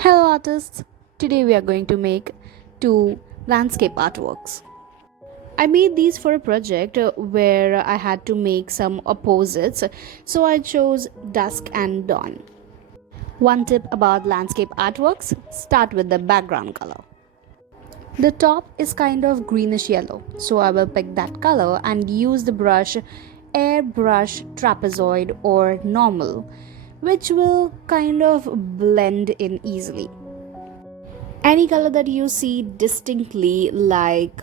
Hello artists! Today we are going to make two landscape artworks. I made these for a project where I had to make some opposites, so I chose Dusk and Dawn. One tip about landscape artworks, start with the background color. The top is kind of greenish yellow, so I will pick that color and use the brush airbrush trapezoid or normal, which will kind of blend in easily. Any color that you see distinctly, like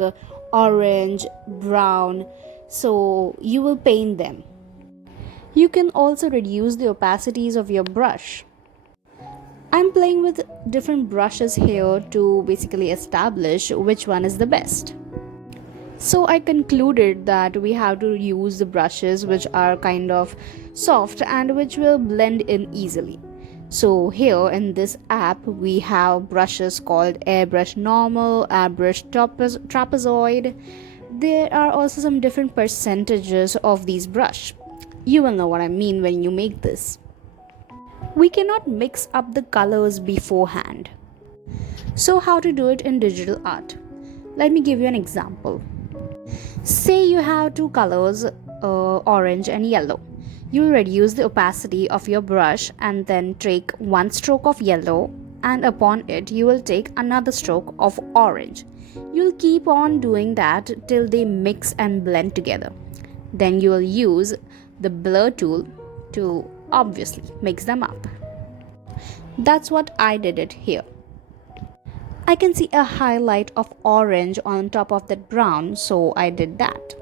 orange, brown, so you will paint them. You can also reduce the opacities of your brush. I'm playing with different brushes here to basically establish which one is the best. So I concluded that we have to use the brushes which are kind of soft and which will blend in easily. So here in this app we have brushes called airbrush normal, airbrush trapezoid. There are also some different percentages of these brush. You will know what I mean when you make this. We cannot mix up the colors beforehand. So how to do it in digital art? Let me give you an example. Say you have two colors, orange and yellow. You will reduce the opacity of your brush and then take one stroke of yellow, and upon it you will take another stroke of orange. You'll keep on doing that till they mix and blend together. Then you will use the blur tool to obviously mix them up. That's what I did it here. I can see a highlight of orange on top of that brown, so I did that.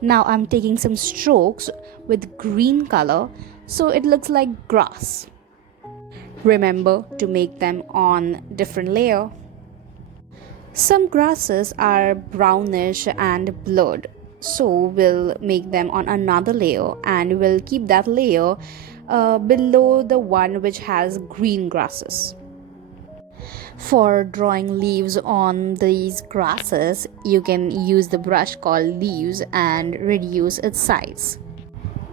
Now I'm taking some strokes with green color so it looks like grass. Remember to make them on different layer. Some grasses are brownish and blurred, so we'll make them on another layer and we'll keep that layer below the one which has green grasses. For drawing leaves on these grasses, you can use the brush called leaves and reduce its size.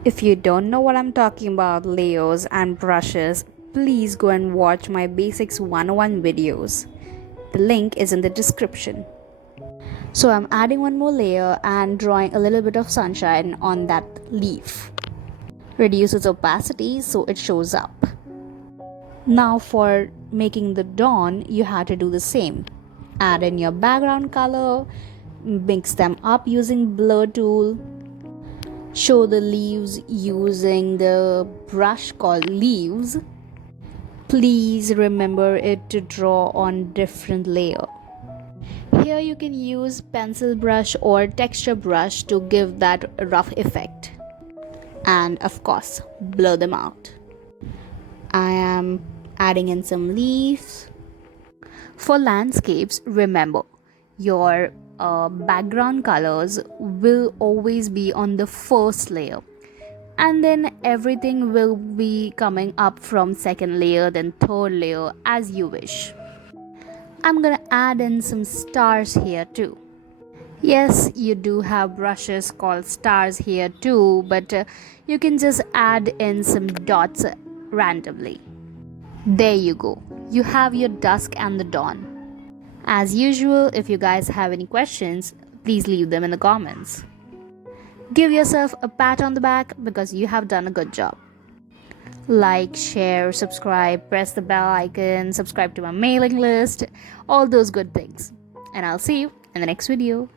If you don't know what I'm talking about layers and brushes, please go and watch my Basics 101 videos. The link is in the description. So I'm adding one more layer and drawing a little bit of sunshine on that leaf. Reduce its opacity so it shows up. Now for making the dawn, you have to do the same. Add in your background color, mix them up using blur tool. Show the leaves using the brush called leaves. Please remember it to draw on different layer. Here you can use pencil brush or texture brush to give that rough effect. And of course, blur them out. I am adding in some leaves. For landscapes, remember your background colors will always be on the first layer, and then everything will be coming up from second layer, then third layer as you wish. I'm gonna add in some stars here too. Yes, you do have brushes called stars here too, but you can just add in some dots randomly. There you go. You have your dusk and the dawn. As usual, if you guys have any questions, please leave them in the comments. Give yourself a pat on the back because you have done a good job. Like, share, subscribe, press the bell icon, subscribe to my mailing list, all those good things. And I'll see you in the next video.